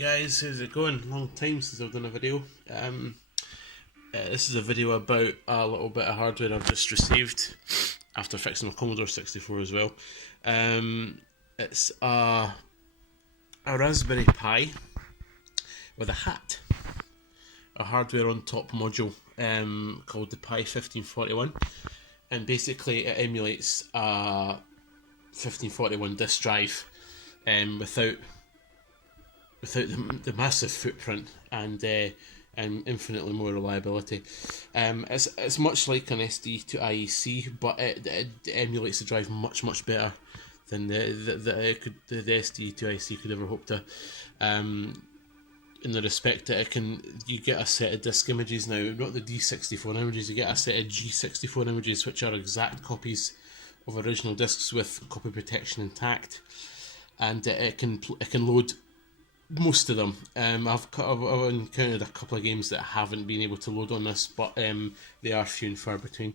Guys, how's it going? Long time since I've done a video. This is a video about a little bit of hardware I've just received after fixing my Commodore 64 as well. It's a Raspberry Pi with a hat, a hardware on top module called the Pi1541, and basically it emulates a 1541 disk drive without the massive footprint and infinitely more reliability. It's much like an SD to IEC, but it emulates the drive much better than the SD to IEC could ever hope to. In the respect that you get a set of disk images now, not the D64 images, you get a set of G64 images, which are exact copies of original discs with copy protection intact, and it can load most of them. I've encountered a couple of games that haven't been able to load on this, but they are few and far between.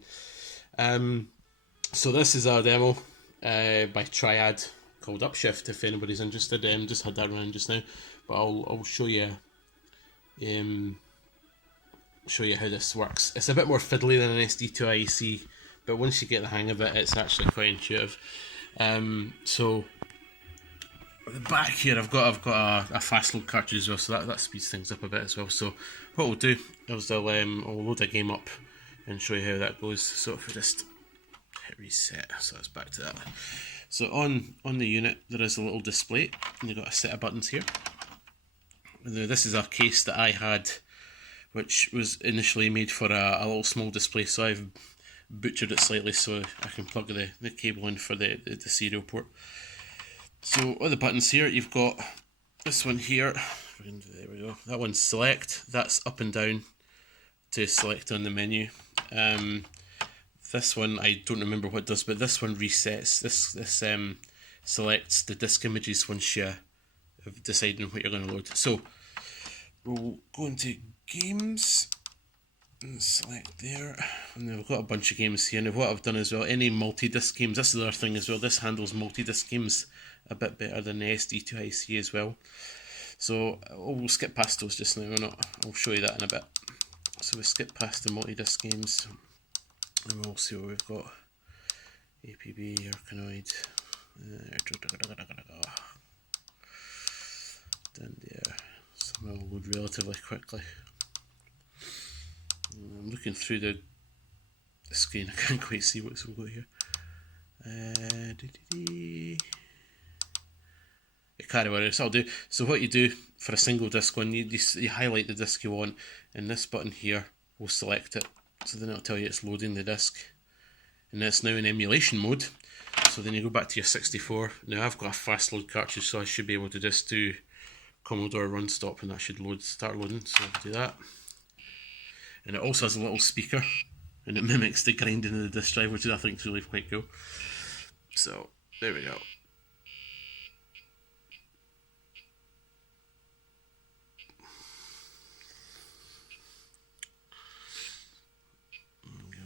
So this is our demo by Triad called Upshift. If anybody's interested, just had that running just now, but I'll show you how this works. It's a bit more fiddly than an SD to IEC, but once you get the hang of it, it's actually quite intuitive. So at the back here, I've got a fast load cartridge as well, so that speeds things up a bit as well. So what we'll do is I'll load a game up and show you how that goes. So if we just hit reset, so it's back to that. So on the unit there is a little display, and you've got a set of buttons here. Now this is a case that I had, which was initially made for a little small display, so I've butchered it slightly so I can plug the cable in for the serial port. So all the buttons here, you've got this one here, there we go, that one's select, that's up and down to select on the menu. This one, I don't remember what it does, but this one resets, this selects the disk images once you have decided what you're going to load. So we'll go into games and select there, and then we've got a bunch of games here. Now what I've done as well, any multi-disc games, this is the other thing as well, this handles multi-disc games a bit better than the SD to IC as well. So we'll skip past those just now, I'll show you that in a bit. So we skip past the multi-disc games, and we'll see what we've got. APB, Arkanoid, down there, some will load relatively quickly. I'm looking through the screen, I can't quite see what's we've got here. Carry whatever, so I'll do. So what you do for a single disc one, you highlight the disc you want, and this button here will select it. So then it'll tell you it's loading the disc, and it's now in emulation mode. So then you go back to your 64. Now I've got a fast load cartridge, so I should be able to just do Commodore run stop, and that should start loading. So I'll do that. And it also has a little speaker, and it mimics the grinding of the disk drive, which I think is really quite cool. So there we go.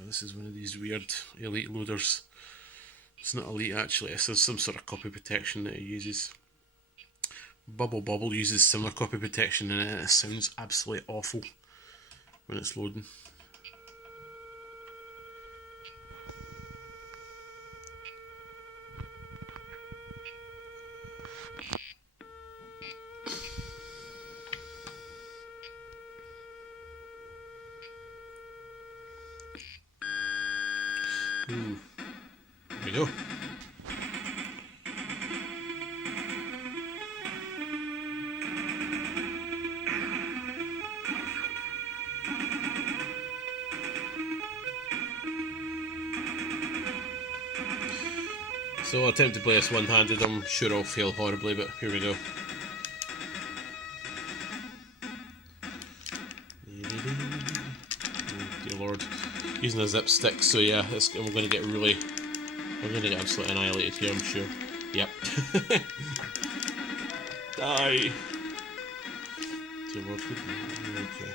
This is one of these weird elite loaders. It's not elite actually, it's some sort of copy protection that it uses. Bubble uses similar copy protection, and it sounds absolutely awful when it's loading. There we go. So I'll attempt to play this one-handed. I'm sure I'll fail horribly, but here we go. Oh, dear Lord. Using a zip stick, so yeah, we're going to get absolutely annihilated here, I'm sure. Yep. Die! Dear Lord. Okay.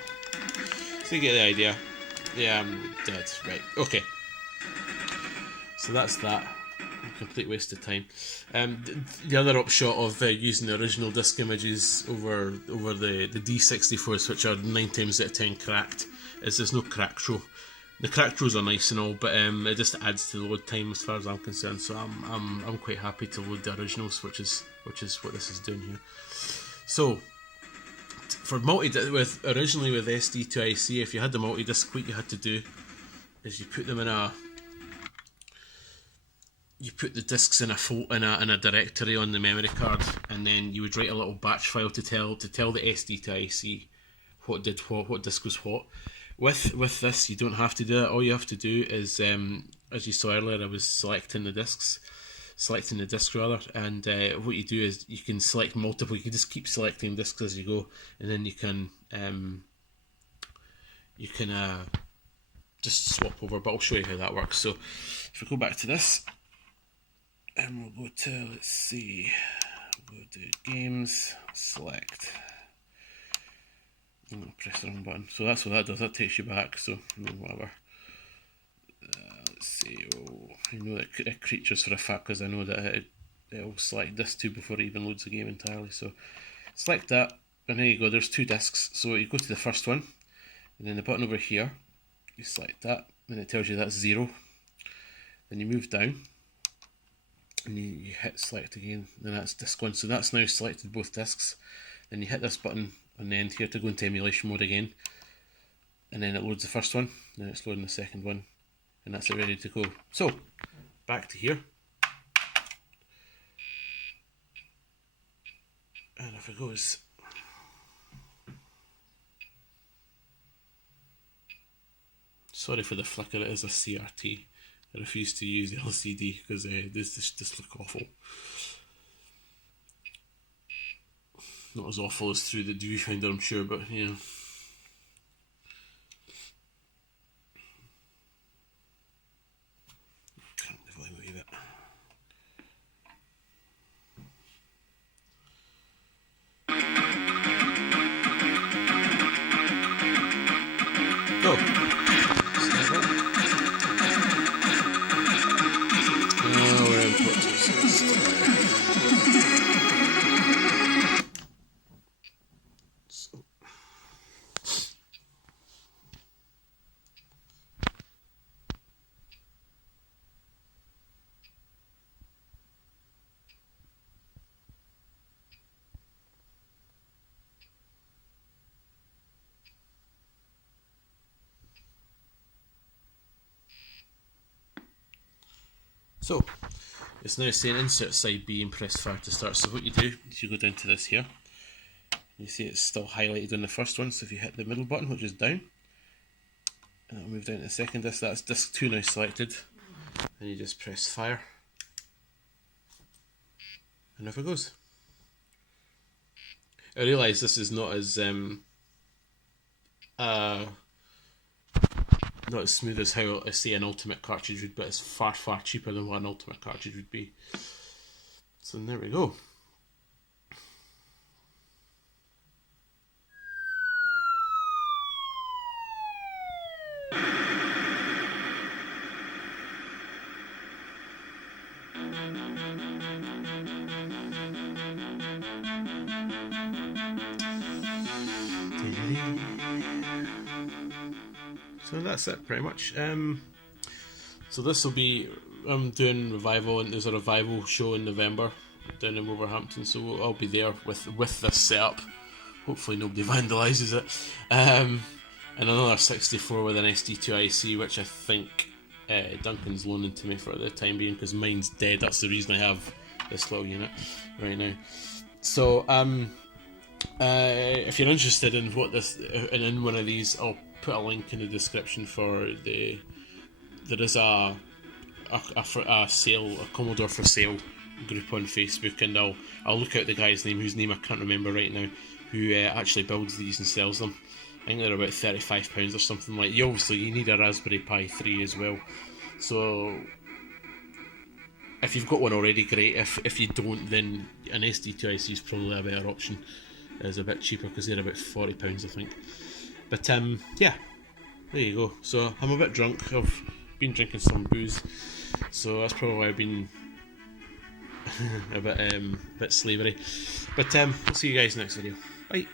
So you get the idea. Yeah, I'm dead. Right, okay. So that's that. complete waste of time. The other upshot of using the original disc images over the D64s, which are 9 times out of 10 cracked, is there's no crack throw. The crack throws are nice and all, but it just adds to the load time as far as I'm concerned. So I'm quite happy to load the originals, which is what this is doing here. So for originally with SD2IC, if you had the multi-disc, what you had to do is you put them you put the discs in a directory on the memory card, and then you would write a little batch file to tell the SD2IC what disc was what. With this, you don't have to do that. All you have to do is, as you saw earlier, I was selecting the discs, and what you do is you can select multiple. You can just keep selecting discs as you go, and then you can just swap over. But I'll show you how that works. So if we go back to this, and we'll go to, let's see, we'll do games, select. I'm going to press the wrong button. So that's what that does. That takes you back. So whatever. Let's see. Oh, I know that creatures for a fact because I know that it will select this too before it even loads the game entirely. So select that, and there you go. There's 2 discs. So you go to the first one, and then the button over here. You select that, and it tells you that's 0. Then you move down, and you hit select again. Then that's disc 1. So that's now selected both discs. Then you hit this button on the end here to go into emulation mode again, and then it loads the first one, then it's loading the second one, and that's it ready to go. So back to here, and if it goes, sorry for the flicker, it is a CRT. I refuse to use the LCD because this just look awful. Not as awful as through the viewfinder, I'm sure, but you know. Can't definitely move it. Oh. Oh, we're in So, it's now saying insert side B and press fire to start. So what you do is you go down to this here. You see it's still highlighted on the first one, so if you hit the middle button, which is down, and it'll move down to the second disc, that's disc 2 now selected, and you just press fire, and off it goes. I realise this is not as not as smooth as how I say an Ultimate cartridge would, but it's far cheaper than what an Ultimate cartridge would be. So there we go. So that's it pretty much. So this will be, I'm doing revival, and there's a revival show in November down in Wolverhampton, so I'll be there with this setup. Hopefully nobody vandalises it. And another 64 with an SD2IC, which I think Duncan's loaning to me for the time being because mine's dead. That's the reason I have this little unit right now. So if you're interested in what this in one of these, I'll put a link in the description for there is a sale, a Commodore for sale group on Facebook, and I'll look out the guy's name, whose name I can't remember right now, who actually builds these and sells them. I think they're about £35 or something like. You need a Raspberry Pi 3 as well. So if you've got one already, great. If you don't, then an SD2IC is probably a better option. It's a bit cheaper because they're about £40, I think. But yeah, there you go. So I'm a bit drunk. I've been drinking some booze, so that's probably why I've been a bit slavery. But we'll see you guys next video. Bye.